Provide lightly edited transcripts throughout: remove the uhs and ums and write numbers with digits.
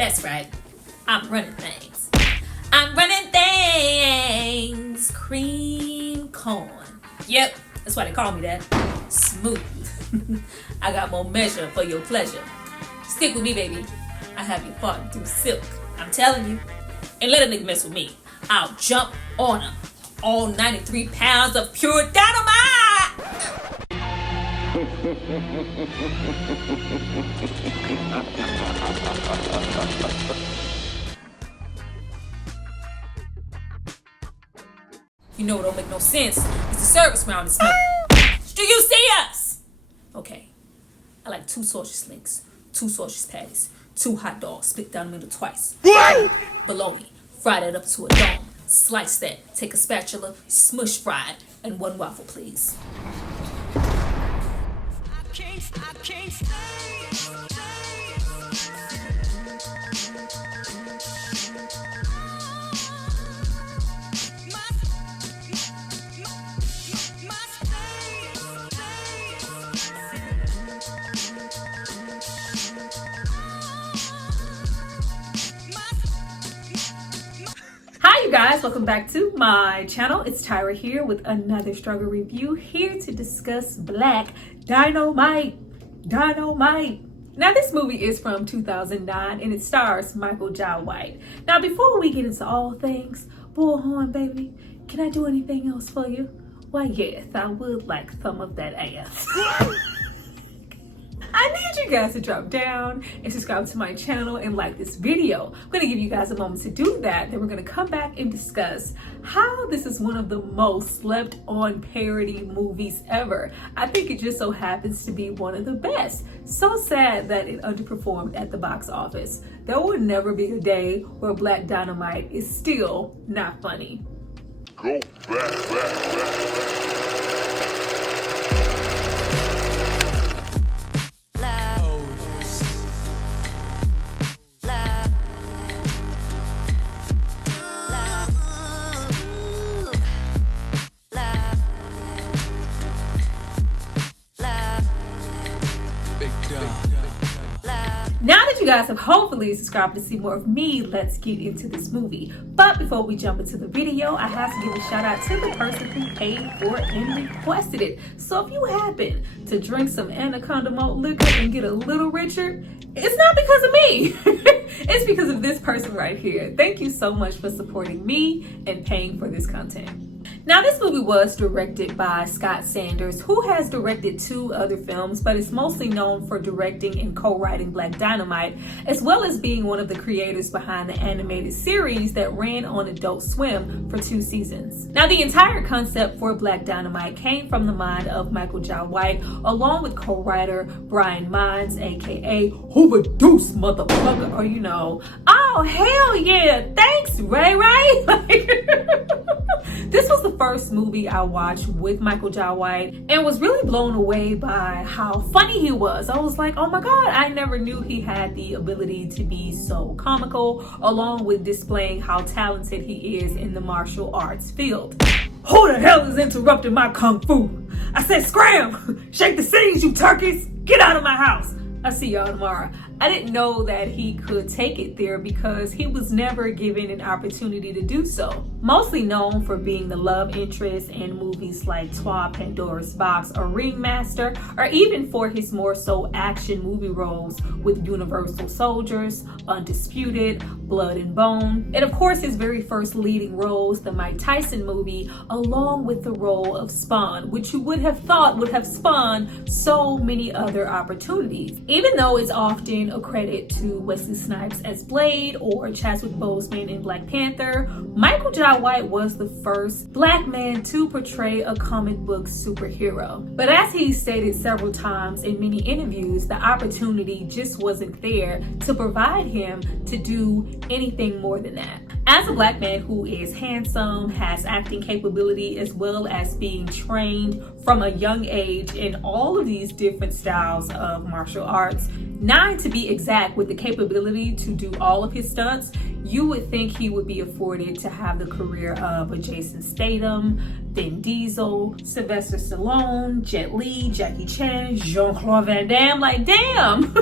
That's right. I'm running things. I'm running things. Cream corn. Yep, that's why they call me that. Smooth. I got more measure for your pleasure. Stick with me, baby. I have you farting through silk. I'm telling you. And let a nigga mess with me. I'll jump on him. All 93 pounds of pure dynamite! You know what don't make no sense? It's the service round this month. Do you see us? Okay. I like 2 sausage links, 2 sausage patties, 2 hot dogs, split down the middle twice. Bologna, fry that up to a dome. Slice that, take a spatula, smush fry it, and 1 waffle, please. I can't stay. Hi you guys, welcome back to my channel. It's Tyra here with another struggle review, here to discuss Black Dynamite. Now this movie is from 2009 and it stars Michael Jai White. Now before we get into all things, Bullhorn baby, can I do anything else for you? Why yes, I would like some of that ass. I need you guys to drop down and subscribe to my channel and like this video. I'm going to give you guys a moment to do that. Then we're going to come back and discuss how this is one of the most slept on parody movies ever. I think it just so happens to be one of the best. So sad that it underperformed at the box office. There will never be a day where Black Dynamite is still not funny. Go back. Now that you guys have hopefully subscribed to see more of me, let's get into this movie. But before we jump into the video, I have to give a shout out to the person who paid for it and requested it. So if you happen to drink some Anaconda malt liquor and get a little richer, it's not because of me. It's because of this person right here. Thank you so much for supporting me and paying for this content. Now this movie was directed by Scott Sanders, who has directed 2 other films, but is mostly known for directing and co-writing Black Dynamite, as well as being one of the creators behind the animated series that ran on Adult Swim for 2 seasons. Now the entire concept for Black Dynamite came from the mind of Michael Jai White, along with co-writer Byron Minns, aka Overdose motherfucker, or you know, oh hell yeah, thanks Ray Ray. This was the first movie I watched with Michael Jai White and was really blown away by how funny he was. I was like, oh my god, I never knew he had the ability to be so comical, along with displaying how talented he is in the martial arts field. Who the hell is interrupting my kung fu? I said scram! Shake the scenes, you turkeys! Get out of my house! I'll see y'all tomorrow. I didn't know that he could take it there because he was never given an opportunity to do so. Mostly known for being the love interest in movies like Twa Pandora's Box or Ringmaster, or even for his more so action movie roles with Universal Soldiers, Undisputed, Blood and Bone, and of course his very first leading roles, the Mike Tyson movie, along with the role of Spawn, which you would have thought would have spawned so many other opportunities. Even though it's often a credit to Wesley Snipes as Blade or Chadwick Boseman in Black Panther, Michael Jai White was the first Black man to portray a comic book superhero. But as he stated several times in many interviews, the opportunity just wasn't there to provide him to do anything more than that. As a Black man who is handsome, has acting capability, as well as being trained from a young age in all of these different styles of martial arts, 9 to be exact. With the capability to do all of his stunts, you would think he would be afforded to have the career of a Jason Statham, Vin Diesel, Sylvester Stallone, Jet Li, Jackie Chan, Jean-Claude Van Damme. Like, damn.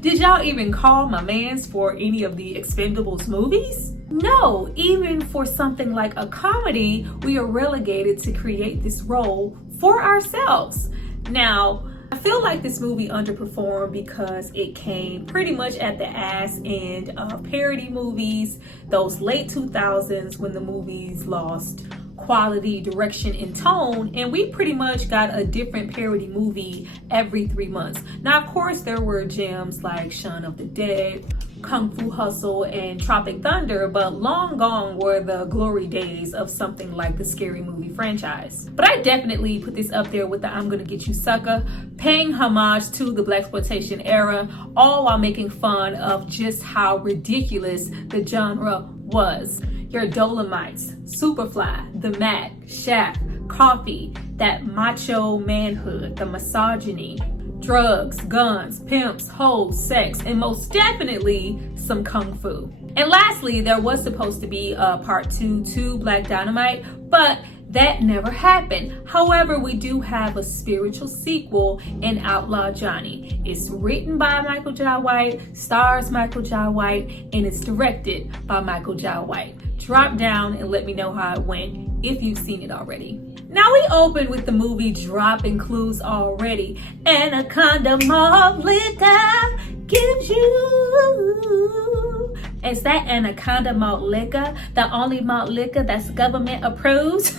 Did y'all even call my mans for any of the Expendables movies? No, even for something like a comedy, we are relegated to create this role for ourselves. Now, I feel like this movie underperformed because it came pretty much at the ass end of parody movies, those late 2000s when the movies lost quality, direction, and tone, and we pretty much got a different parody movie every 3 months. Now, of course, there were gems like Shaun of the Dead, Kung Fu Hustle, and Tropic Thunder, but long gone were the glory days of something like the Scary Movie franchise. But I definitely put this up there with the I'm Gonna Get You Sucker, paying homage to the blaxploitation era, all while making fun of just how ridiculous the genre was. Your Dolomites, Superfly, The Mac, Shaft, Coffee, that macho manhood, the misogyny, drugs, guns, pimps, hoes, sex, and most definitely some kung fu. And lastly, there was supposed to be a part 2 to Black Dynamite, but that never happened. However, we do have a spiritual sequel in Outlaw Johnny. It's written by Michael Jai White, stars Michael Jai White, and it's directed by Michael Jai White. Drop down and let me know how it went if you've seen it already. Now we open with the movie dropping clues already. Anaconda malt liquor gives you. Is that Anaconda malt liquor the only malt liquor that's government approved?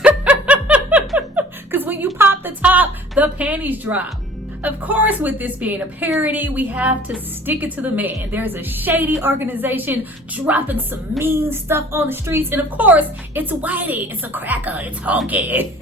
Because when you pop the top, the panties drop. Of course, with this being a parody, we have to stick it to the man. There's a shady organization dropping some mean stuff on the streets. And of course, it's Whitey. It's a cracker. It's honky.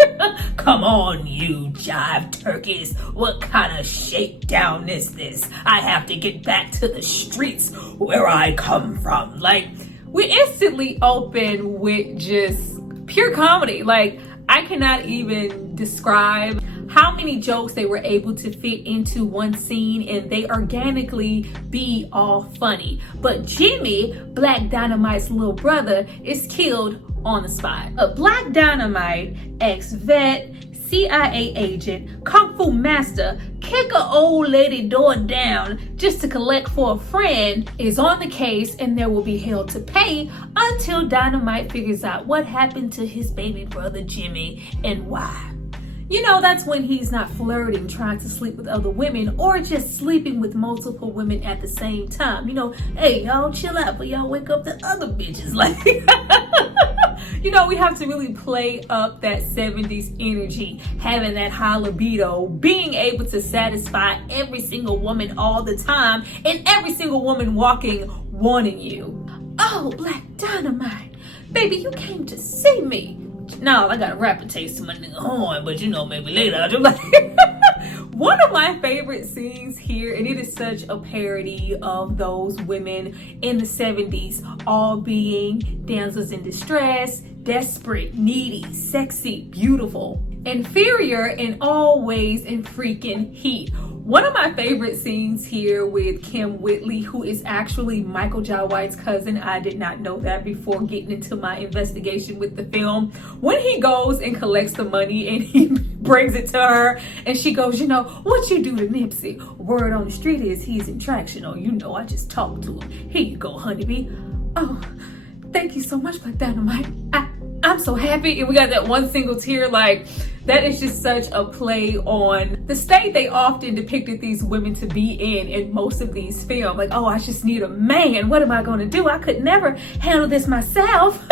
Come on, you jive turkeys. What kind of shakedown is this? I have to get back to the streets where I come from. Like, we instantly open with just pure comedy. Like, I cannot even describe how many jokes they were able to fit into one scene and they organically be all funny. But Jimmy, Black Dynamite's little brother, is killed on the spot. A Black Dynamite, ex-vet, CIA agent, Kung Fu master, kick a old lady door down just to collect for a friend, is on the case and there will be hell to pay until Dynamite figures out what happened to his baby brother Jimmy and why. You know, that's when he's not flirting, trying to sleep with other women, or just sleeping with multiple women at the same time. You know, hey, y'all chill out, but y'all wake up the other bitches. Like, you know, we have to really play up that 70s energy, having that high libido, being able to satisfy every single woman all the time, and every single woman walking, wanting you. Oh, Black Dynamite, baby, you came to see me. No, I got a rapper taste to my nigga horn, but you know, maybe later. I'll just like one of my favorite scenes here, and it is such a parody of those women in the 70s, all being damsels in distress, desperate, needy, sexy, beautiful, inferior in all ways, and freaking heat. One of my favorite scenes here with Kim Whitley, who is actually Michael Jai White's cousin. I did not know that before getting into my investigation with the film. When he goes and collects the money and he brings it to her and she goes, you know, what you do to Nipsey? Word on the street is he's in traction. Oh, you know, I just talked to him. Here you go, honeybee. Oh, thank you so much, Black Dynamite. I'm so happy. And we got that one single tear. Like, that is just such a play on the state they often depicted these women to be in most of these films. Like, oh, I just need a man. What am I going to do? I could never handle this myself.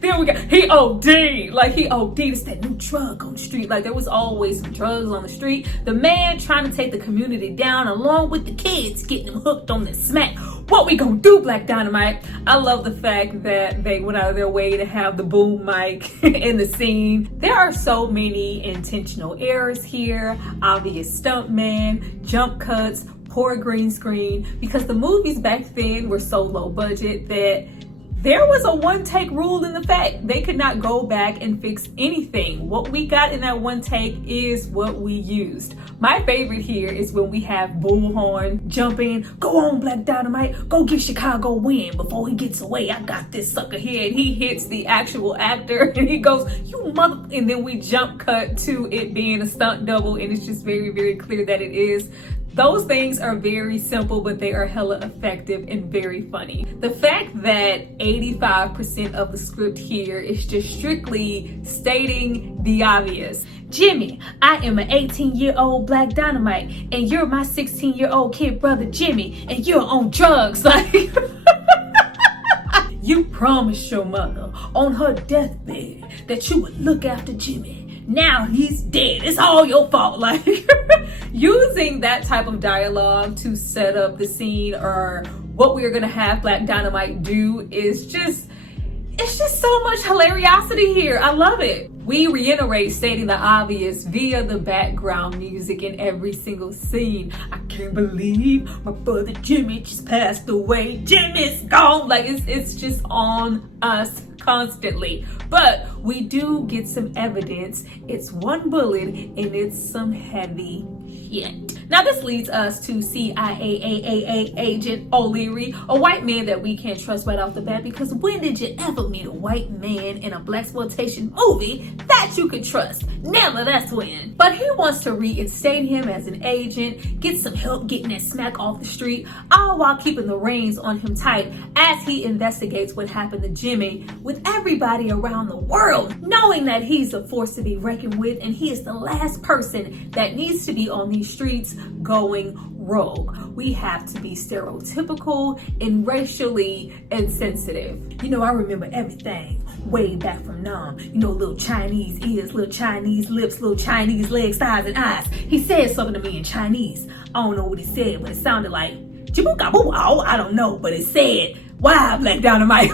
Then we got, he OD'd. Like, he OD'd. It's that new drug on the street. Like, there was always some drugs on the street. The man trying to take the community down along with the kids, getting them hooked on the smack. What we gonna do, Black Dynamite? I love the fact that they went out of their way to have the boom mic in the scene. There are so many intentional errors here, obvious stuntman, jump cuts, poor green screen, because the movies back then were so low budget that There was a one take rule in effect. They could not go back and fix anything. What we got in that one take is what we used. My favorite here is when we have Bullhorn jump in, go on Black Dynamite, go give Chicago a win before he gets away. I got this sucker here. And he hits the actual actor and he goes, you mother, and then we jump cut to it being a stunt double, and it's just very, very clear that it is. Those things are very simple, but they are hella effective and very funny. The fact that 85% of the script here is just strictly stating the obvious. Jimmy, I am an 18-year-old Black Dynamite, and you're my 16-year-old kid brother Jimmy, and you're on drugs. Like, you promised your mother on her deathbed that you would look after Jimmy. Now he's dead. It's all your fault. Like, using that type of dialogue to set up the scene or what we're gonna have Black Dynamite do is just, it's just so much hilariosity here. I love it. We reiterate stating the obvious via the background music in every single scene. I can't believe my brother Jimmy just passed away. Jimmy's gone. Like, it's just on us constantly. But we do get some evidence. It's one bullet and it's some heavy shit. Now this leads us to CIA agent O'Leary, a white man that we can't trust right off the bat, because when did you ever meet a white man in a blaxploitation movie that you could trust? Never, that's when. But he wants to reinstate him as an agent, get some help getting that smack off the street, all while keeping the reins on him tight as he investigates what happened to Jimmy with everybody around the world, knowing that he's a force to be reckoned with and he is the last person that needs to be on these streets going rogue. We have to be stereotypical and racially insensitive. You know, I remember everything way back from Nam. You know, little Chinese ears, little Chinese lips, little Chinese legs, thighs, and eyes. He said something to me in Chinese. I don't know what he said, but it sounded like, I don't know, but it said, wow, Black Dynamite.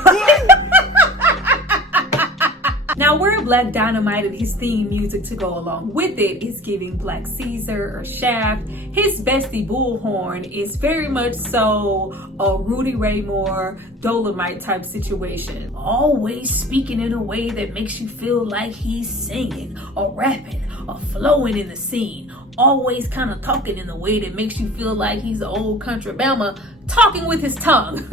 Now, where Black Dynamite and his theme music to go along with it is giving Black Caesar or Shaft. His bestie Bullhorn is very much so a Rudy Ray Moore, Dolomite type situation. Always speaking in a way that makes you feel like he's singing or rapping or flowing in the scene. Always kind of talking in a way that makes you feel like he's an old country Bama talking with his tongue.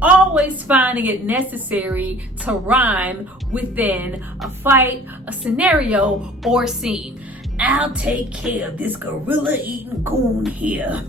Always finding it necessary to rhyme within a fight, a scenario, or scene. I'll take care of this gorilla eating goon here.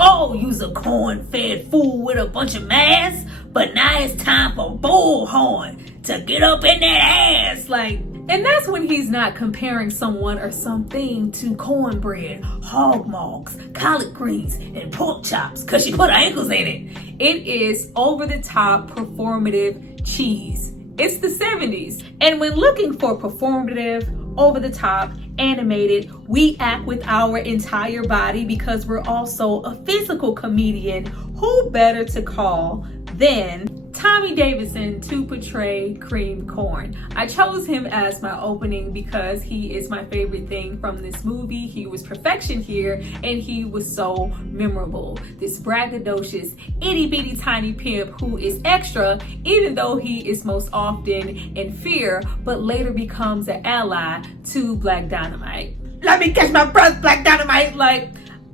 Oh, you's a corn-fed fool with a bunch of mass, but now it's time for Bullhorn to get up in that ass. Like, and that's when he's not comparing someone or something to cornbread, hog mogs, collard greens, and pork chops, because she put her ankles in it. It is over-the-top performative cheese. It's the 70s. And when looking for performative, over-the-top, animated, we act with our entire body because we're also a physical comedian. Who better to call than Tommy Davidson to portray Cream Corn? I chose him as my opening because he is my favorite thing from this movie. He was perfection here and he was so memorable. This braggadocious, itty bitty tiny pimp who is extra, even though he is most often in fear, but later becomes an ally to Black Dynamite. Let me catch my breath, Black Dynamite! Like,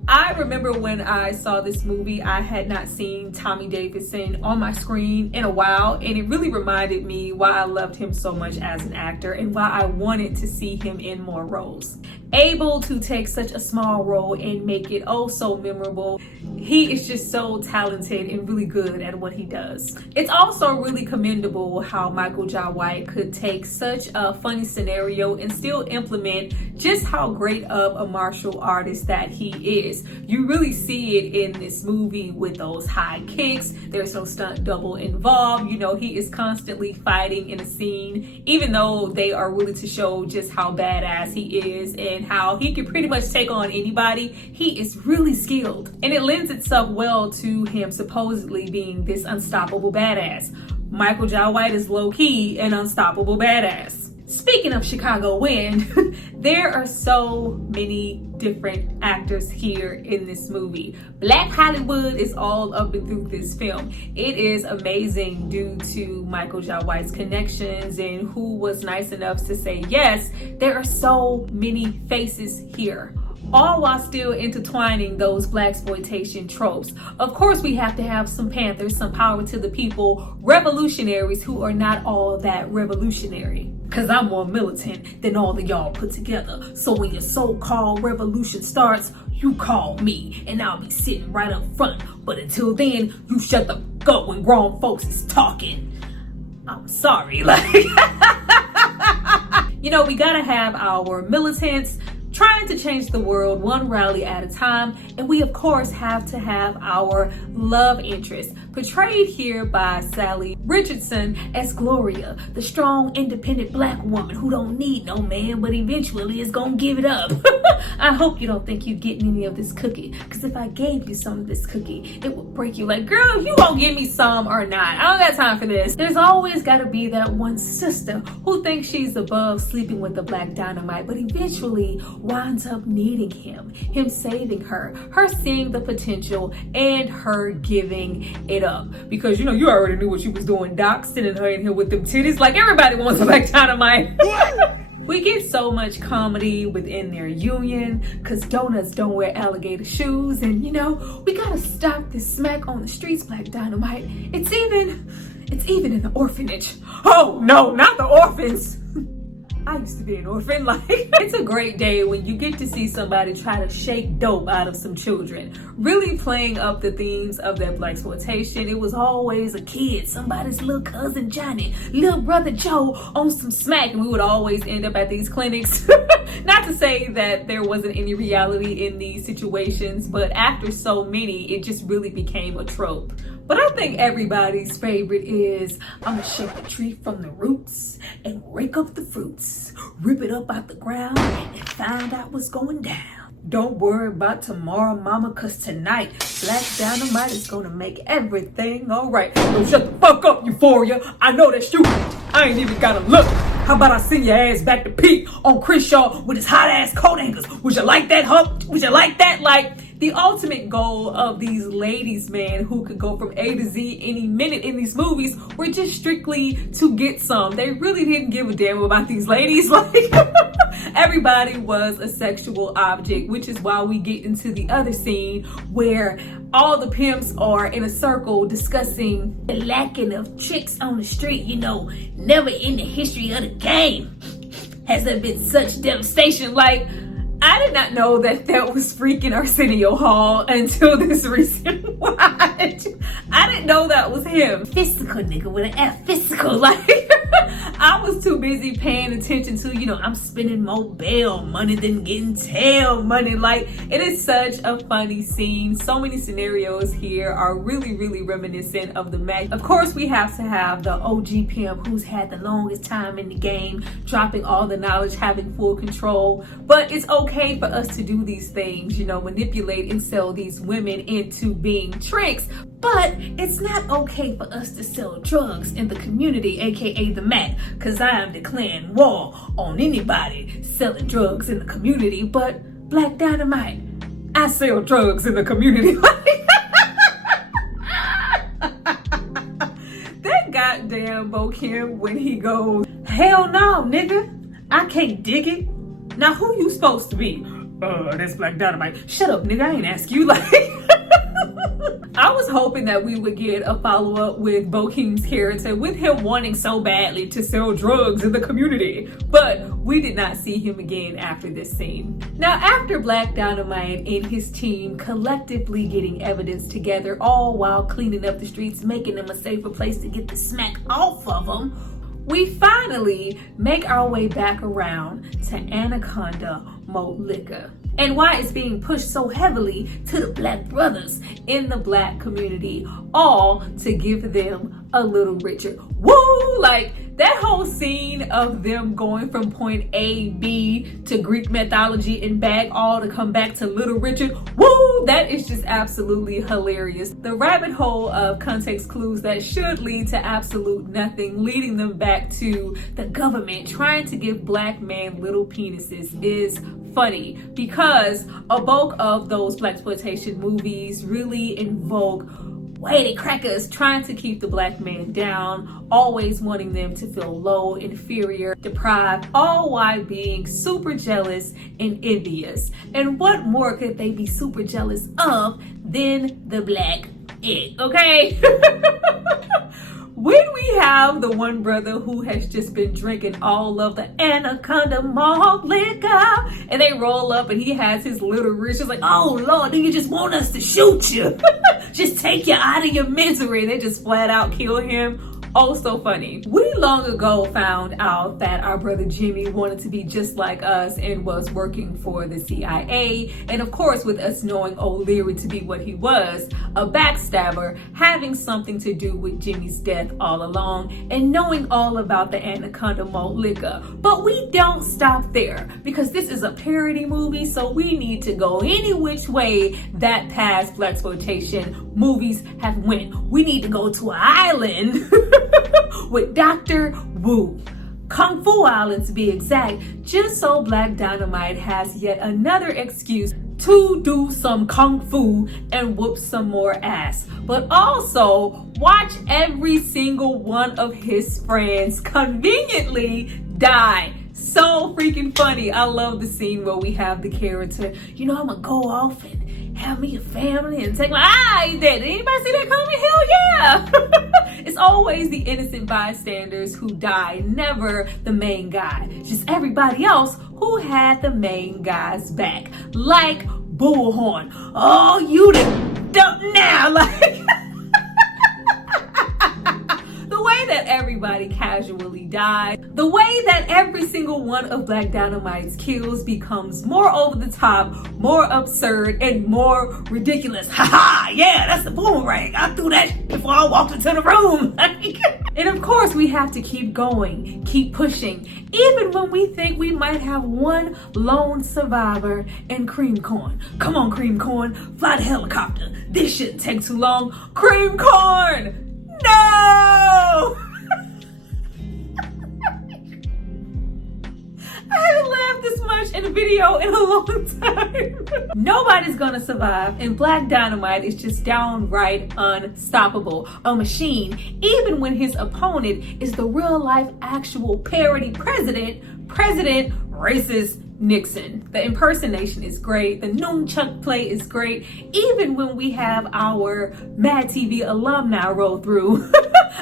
I remember when I saw this movie, I had not seen Tommy Davidson on my screen in a while, and it really reminded me why I loved him so much as an actor and why I wanted to see him in more roles. Able to take such a small role and make it oh so memorable. He is just so talented and really good at what he does. It's also really commendable how Michael Jai White could take such a funny scenario and still implement just how great of a martial artist that he is. You really see it in this movie with those high kicks. There's no stunt double involved. You know, he is constantly fighting in a scene, even though they are willing to show just how badass he is and how he can pretty much take on anybody. He is really skilled, and it lends itself well to him supposedly being this unstoppable badass. Michael Jai White is low-key an unstoppable badass. Speaking of Chicago wind, There are so many different actors here in this movie. Black Hollywood is all up and through this film. It is amazing due to Michael Jai White's connections and who was nice enough to say yes. There are so many faces here, all while still intertwining those blaxploitation tropes. Of course, we have to have some Panthers, some power to the people, revolutionaries who are not all that revolutionary. Cause I'm more militant than all of y'all put together. So when your so-called revolution starts, you call me and I'll be sitting right up front. But until then, you shut the fuck up when grown folks is talking. I'm sorry, like, you know, we gotta have our militants trying to change the world one rally at a time. And we of course have to have our love interest, portrayed here by Salli Richardson as Gloria, the strong, independent black woman who don't need no man, but eventually is gonna give it up. I hope you don't think you're getting any of this cookie, because if I gave you some of this cookie, it would break you. Like, girl, you gonna give me some or not? I don't got time for this. There's always gotta be that one sister who thinks she's above sleeping with the Black Dynamite, but eventually winds up needing him saving her seeing the potential, and her giving it up. Because, you know, you already knew what you was doing, Doc, sending her in here with them titties. Like, everybody wants a Black Dynamite. We get so much comedy within their union, because donuts don't wear alligator shoes, and, you know, we gotta stop this smack on the streets, Black Dynamite. It's even in the orphanage. Oh no, not the orphans. I used to be an orphan. Like, it's a great day when you get to see somebody try to shake dope out of some children, really playing up the themes of that blaxploitation. It was always a kid, somebody's little cousin Johnny, little brother Joe on some smack, and we would always end up at these clinics. Not to say that there wasn't any reality in these situations, but after so many, it just really became a trope. But I think everybody's favorite is, I'ma shake a tree from the roots and rake up the fruits, rip it up out the ground and find out what's going down. Don't worry about tomorrow, mama, cause tonight, Black Dynamite is gonna make everything all right. Don't shut the fuck up, Euphoria. I know that's you. I ain't even gotta look. How about I send your ass back to Pete on Chris Shaw with his hot ass coat hangers? Would you like that, Hump? Would you like that? Like, the ultimate goal of these ladies, man, who could go from A to Z any minute in these movies, were just strictly to get some. They really didn't give a damn about these ladies. Like, everybody was a sexual object, which is why we get into the other scene where all the pimps are in a circle discussing the lacking of chicks on the street. You know, never in the history of the game has there been such devastation. Like, I did not know that was freaking Arsenio Hall until this recent watch. I didn't know that was him. Physical nigga with an F, physical. Like, I was too busy paying attention to, you know, I'm spending more bail money than getting tail money. Like, it is such a funny scene. So many scenarios here are really, really reminiscent of the match. Of course, we have to have the OG pimp who's had the longest time in the game, dropping all the knowledge, having full control. But it's okay for us to do these things, you know, manipulate and sell these women into being tricks. But it's not okay for us to sell drugs in the community, aka the Mac, because I am declaring war on anybody selling drugs in the community. But Black Dynamite, I sell drugs in the community. That goddamn Bokim when he goes, hell no, nigga, I can't dig it. Now who you supposed to be? That's Black Dynamite. Shut up, nigga, I ain't ask you. Like, I was hoping that we would get a follow-up with Bokim's character, with him wanting so badly to sell drugs in the community, but we did not see him again after this scene. Now, after Black Dynamite and his team collectively getting evidence together, all while cleaning up the streets, making them a safer place to get the smack off of them, we finally make our way back around to Anaconda Malt Liquor, and why it's being pushed so heavily to the black brothers in the black community, all to give them a little richer. Woo! Like, That whole scene of them going from point A, B to Greek mythology and back all to come back to Little Richard, woo, that is just absolutely hilarious. The rabbit hole of context clues that should lead to absolute nothing, leading them back to the government trying to give black men little penises is funny, because a bulk of those blaxploitation movies really invoke whitey crackers trying to keep the black man down, always wanting them to feel low, inferior, deprived, all while being super jealous and envious. And what more could they be super jealous of than the black egg, okay? When we have the one brother who has just been drinking all of the Anaconda malt liquor, and they roll up and he has his little wrist, just like, oh Lord, do you just want us to shoot you? Just take you out of your misery. They just flat out kill him. Oh, so funny. We long ago found out that our brother Jimmy wanted to be just like us and was working for the CIA. And of course, with us knowing O'Leary to be what he was, a backstabber, having something to do with Jimmy's death all along, and knowing all about the Anaconda malt liquor. But we don't stop there, because this is a parody movie, so we need to go any which way that past blaxploitation movies have went. We need to go to an island with Dr. Wu. Kung Fu Island to be exact, just so Black Dynamite has yet another excuse to do some kung fu and whoop some more ass. But also watch every single one of his friends conveniently die. So freaking funny. I love the scene where we have the character, you know, I'm gonna go off and have me a family and take my he's dead. Did anybody see that coming? Hell yeah. It's always the innocent bystanders who die, never the main guy. Just everybody else who had the main guy's back. Like Bullhorn. Oh, you don't now. Like the way that everybody casually died, the way that every single one of Black Dynamite's kills becomes more over the top, more absurd, and more ridiculous. Haha, yeah, that's the boomerang. I threw that before I walked into the room. And of course, we have to keep going, keep pushing, even when we think we might have one lone survivor in Cream Corn. Come on, Cream Corn, fly the helicopter. This shouldn't take too long. Cream Corn! No! I haven't laughed this much in a video in a long time. Nobody's gonna survive, and Black Dynamite is just downright unstoppable. A machine, even when his opponent is the real life actual parody President Racist Nixon. The impersonation is great. The nunchuck play is great. Even when we have our Mad TV alumni roll through.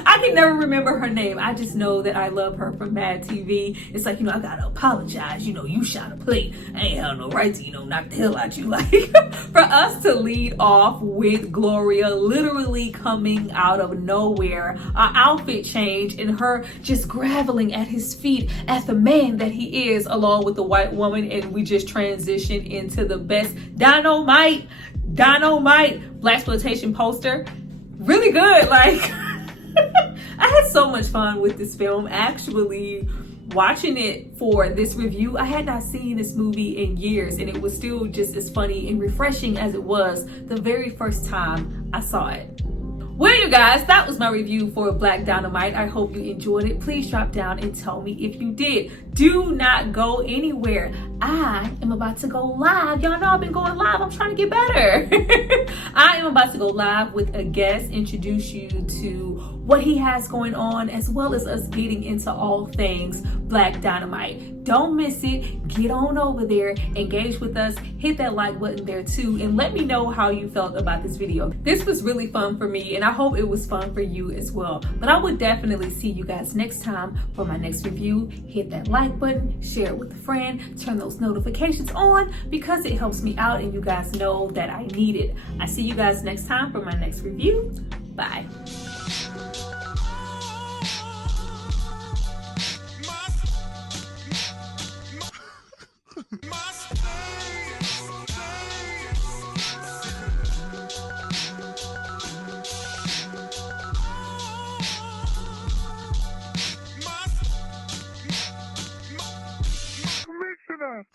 I can never remember her name. I just know that I love her from Mad TV. It's like, you know, I gotta apologize. You know, you shot a plate. I ain't have no right to, you know, knock the hell out you. Like, for us to lead off with Gloria literally coming out of nowhere, our outfit change, and her just groveling at his feet as the man that he is, along with the white woman, and we just transition into the best Dynamite blaxploitation poster. Really good. Like, I had so much fun with this film. Actually, watching it for this review, I had not seen this movie in years, and it was still just as funny and refreshing as it was the very first time I saw it. Well, you guys, that was my review for Black Dynamite. I hope you enjoyed it. Please drop down and tell me if you did. Do not go anywhere. I am about to go live. Y'all know I've been going live. I'm trying to get better. I am about to go live with a guest, introduce you to what he has going on, as well as us getting into all things Black Dynamite. Don't miss it. Get on over there, engage with us, hit that like button there too, and let me know how you felt about this video. This was really fun for me, and I hope it was fun for you as well. But I would definitely see you guys next time for my next review. Hit that like button, share it with a friend, turn those notifications on, because it helps me out and you guys know that I need it. I see you guys next time for my next review. Bye. My her.